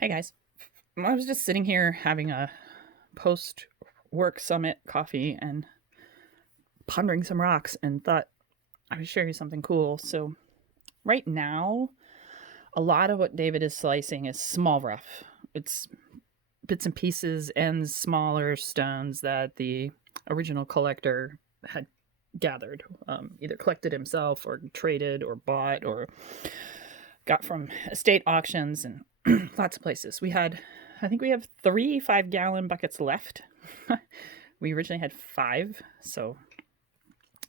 Hey guys, I was just sitting here having a post work summit coffee and pondering some rocks and thought I would share you something cool. So, right now, a lot of what David is slicing is small rough. It's bits and pieces and smaller stones that the original collector had gathered, either collected himself or traded or bought or got from estate auctions and lots of places. I think we have 3 5-gallon buckets left. We originally had 5, so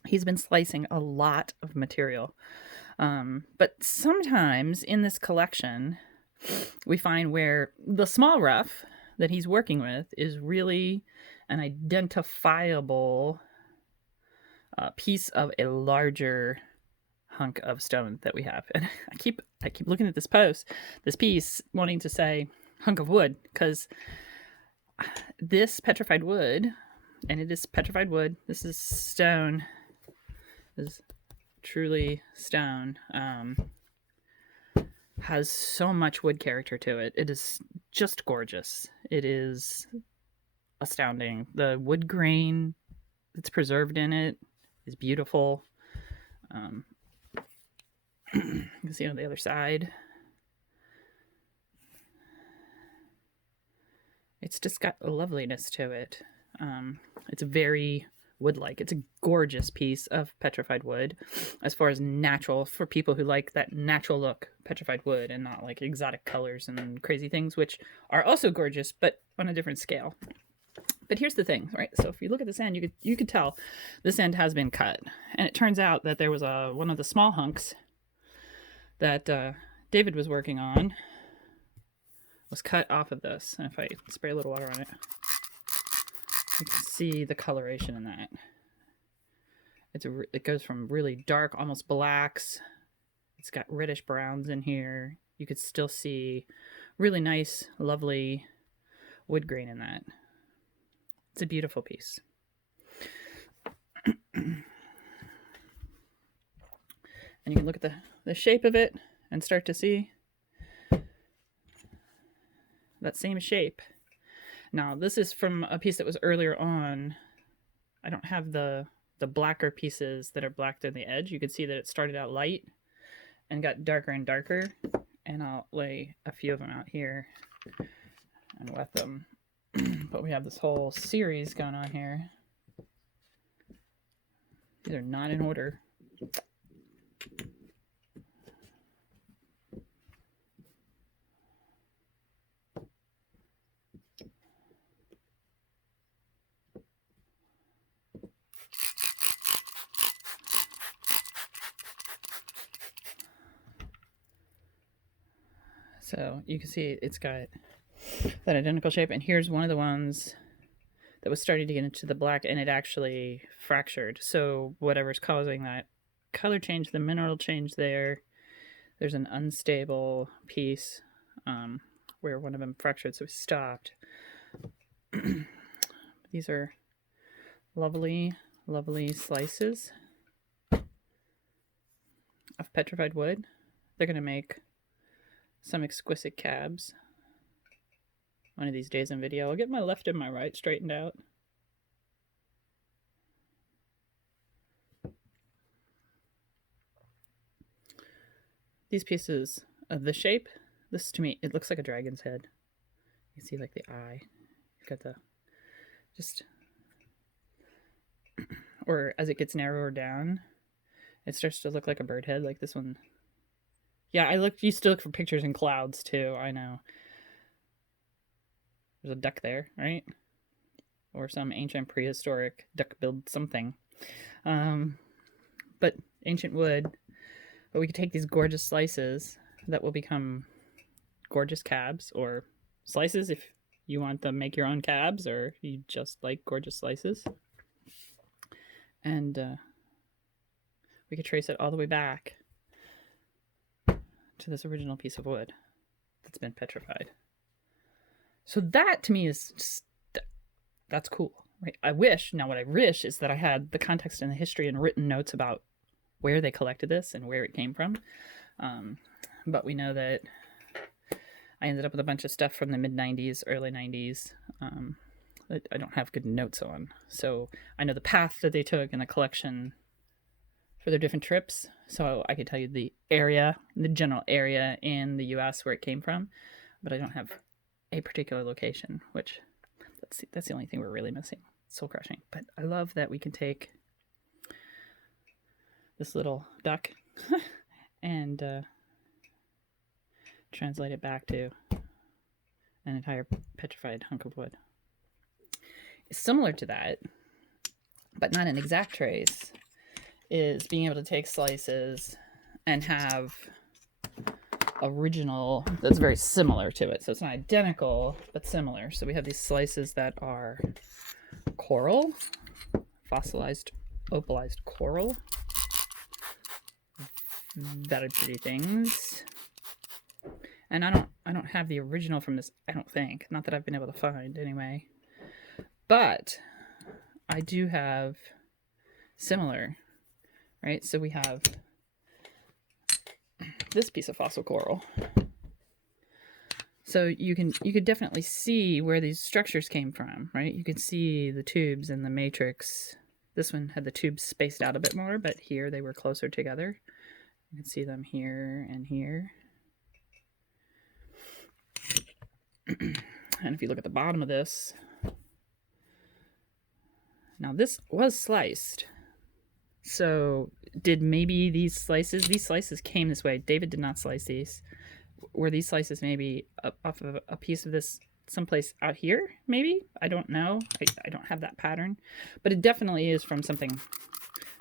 he's been slicing a lot of material. But sometimes in this collection, we find where the small rough that he's working with is really an identifiable piece of a larger hunk of stone that we have. And I keep looking at this piece, wanting to say hunk of wood, because this petrified wood, and it is petrified wood. This is stone. This is truly stone. Has so much wood character to it. It is just gorgeous. It is astounding. The wood grain that's preserved in it is beautiful. You can see on the other side. It's just got a loveliness to it. It's very wood-like. It's a gorgeous piece of petrified wood as far as natural, for people who like that natural look petrified wood and not like exotic colors and crazy things, which are also gorgeous, but on a different scale. But here's the thing, right? So if you look at this end, you could tell this end has been cut. And it turns out that there was one of the small hunks that David was working on was cut off of this. And if I spray a little water on it, you can see the coloration in that. It goes from really dark, almost blacks. It's got reddish browns in here. You could still see really nice, lovely wood grain in that. It's a beautiful piece. And you can look at the shape of it and start to see that same shape. Now, this is from a piece that was earlier on. I don't have the blacker pieces that are blacked on the edge. You could see that it started out light and got darker and darker. And I'll lay a few of them out here and wet them. But we have this whole series going on here. These are not in order. So you can see it's got that identical shape. And here's one of the ones that was starting to get into the black, and it actually fractured. So whatever's causing that color change, the mineral change there's an unstable piece where one of them fractured, so we stopped. These are lovely, lovely slices of petrified wood. They're going to make some exquisite cabs one of these days in video. I'll get my left and my right straightened out. These pieces of the shape, this to me, it looks like a dragon's head. You can see like the eye. You've got the just, or as it gets narrower down, it starts to look like a bird head, like this one. Yeah, used to look for pictures in clouds too, I know. There's a duck there, right? Or some ancient prehistoric duck-billed something. But ancient wood. But we could take these gorgeous slices that will become gorgeous cabs, or slices if you want to make your own cabs, or you just like gorgeous slices. And we could trace it all the way back to this original piece of wood that's been petrified. So that to me is just, that's cool, right? What I wish is that I had the context and the history and written notes about where they collected this and where it came from. But we know that I ended up with a bunch of stuff from the mid 90s, early 90s. That I don't have good notes on. So I know the path that they took in a collection for their different trips. So I could tell you the area, the general area in the US where it came from, but I don't have a particular location, which that's the only thing we're really missing. Soul crushing. But I love that we can take this little duck and translate it back to an entire petrified hunk of wood. Similar to that, but not an exact trace, is being able to take slices and have original that's very similar to it. So it's not identical, but similar. So we have these slices that are coral, fossilized, opalized coral. Very pretty things. And I don't have the original from this, I don't think. Not that I've been able to find anyway. But I do have similar, right? So we have this piece of fossil coral. So you could definitely see where these structures came from, right? You could see the tubes in the matrix. This one had the tubes spaced out a bit more, but here they were closer together. You can see them here and here. And if you look at the bottom of this, now this was sliced. So did maybe these slices came this way. David did not slice these. Were these slices maybe off of a piece of this someplace out here? Maybe? I don't know. I don't have that pattern. But it definitely is from something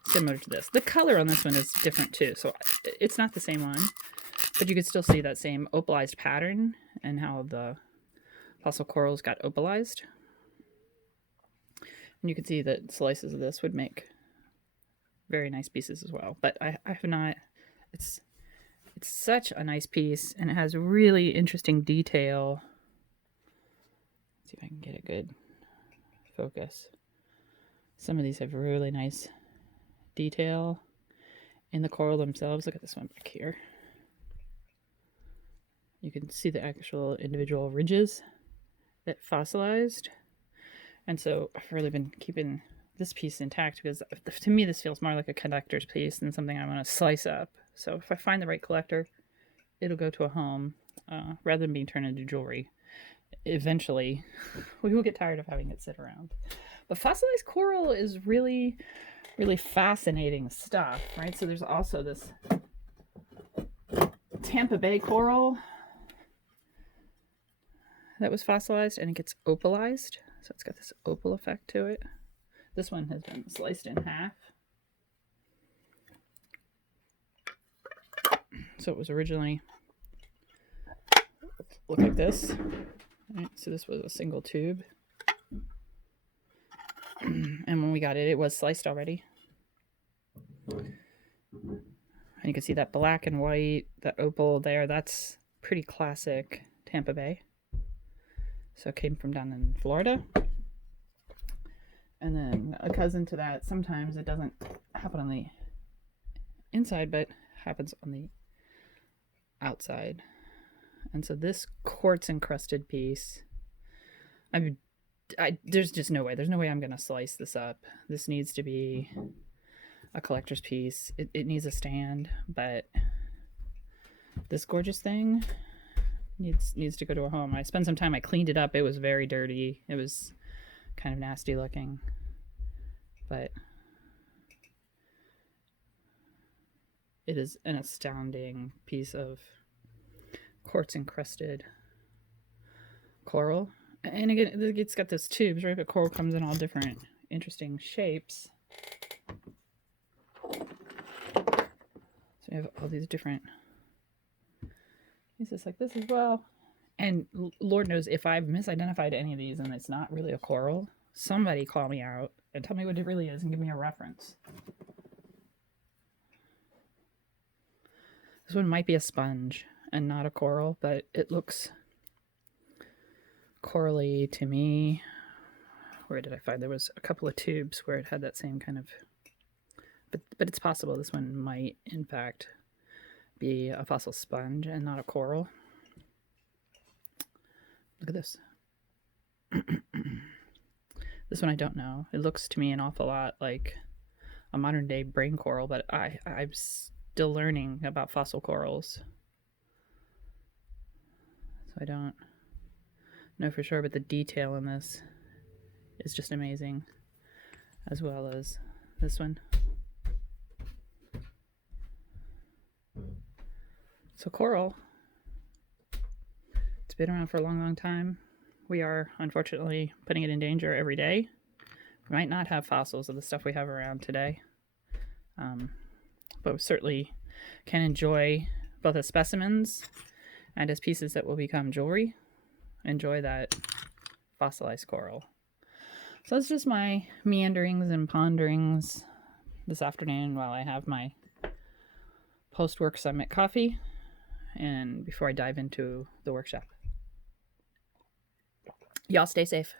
similar to this. The color on this one is different too. So it's not the same one. But you could still see that same opalized pattern and how the fossil corals got opalized. And you can see that slices of this would make very nice pieces as well. But I have not, it's such a nice piece, and it has really interesting detail. Let's see if I can get a good focus. Some of these have really nice detail in the coral themselves. Look at this one back here. You can see the actual individual ridges that fossilized. And so I've really been keeping this piece intact because to me this feels more like a collector's piece than something I want to slice up. So if I find the right collector, it'll go to a home rather than being turned into jewelry. Eventually, we will get tired of having it sit around. But fossilized coral is really, really fascinating stuff, right? So there's also this Tampa Bay coral that was fossilized, and it gets opalized. So it's got this opal effect to it. This one has been sliced in half. So it was originally look like this. Right, so this was a single tube. And when we got it, it was sliced already. And you can see that black and white, that opal there. That's pretty classic Tampa Bay. So it came from down in Florida. And then a cousin to that, sometimes it doesn't happen on the inside, but happens on the outside. And so this quartz encrusted piece, there's just no way. There's no way I'm going to slice this up. This needs to be a collector's piece. It needs a stand, but this gorgeous thing needs to go to a home. I spent some time, I cleaned it up. It was very dirty. It was kind of nasty looking, but it is an astounding piece of quartz encrusted coral. And again, it's got those tubes, right? But coral comes in all different interesting shapes. So you have all these different pieces like this as well. And Lord knows if I've misidentified any of these and it's not really a coral, somebody call me out and tell me what it really is and give me a reference. This one might be a sponge and not a coral, but it looks corally to me. Where did I find? There was a couple of tubes where it had that same kind of, but it's possible this one might in fact be a fossil sponge and not a coral. Look at this. This one I don't know. It looks to me an awful lot like a modern day brain coral, but I'm still learning about fossil corals. So I don't know for sure, but the detail in this is just amazing, as well as this one. So coral, it's been around for a long, long time. We are unfortunately putting it in danger every day. We might not have fossils of the stuff we have around today, but we certainly can enjoy both as specimens and as pieces that will become jewelry. Enjoy that fossilized coral. So that's just my meanderings and ponderings this afternoon while I have my post-work summit coffee and before I dive into the workshop. Y'all stay safe.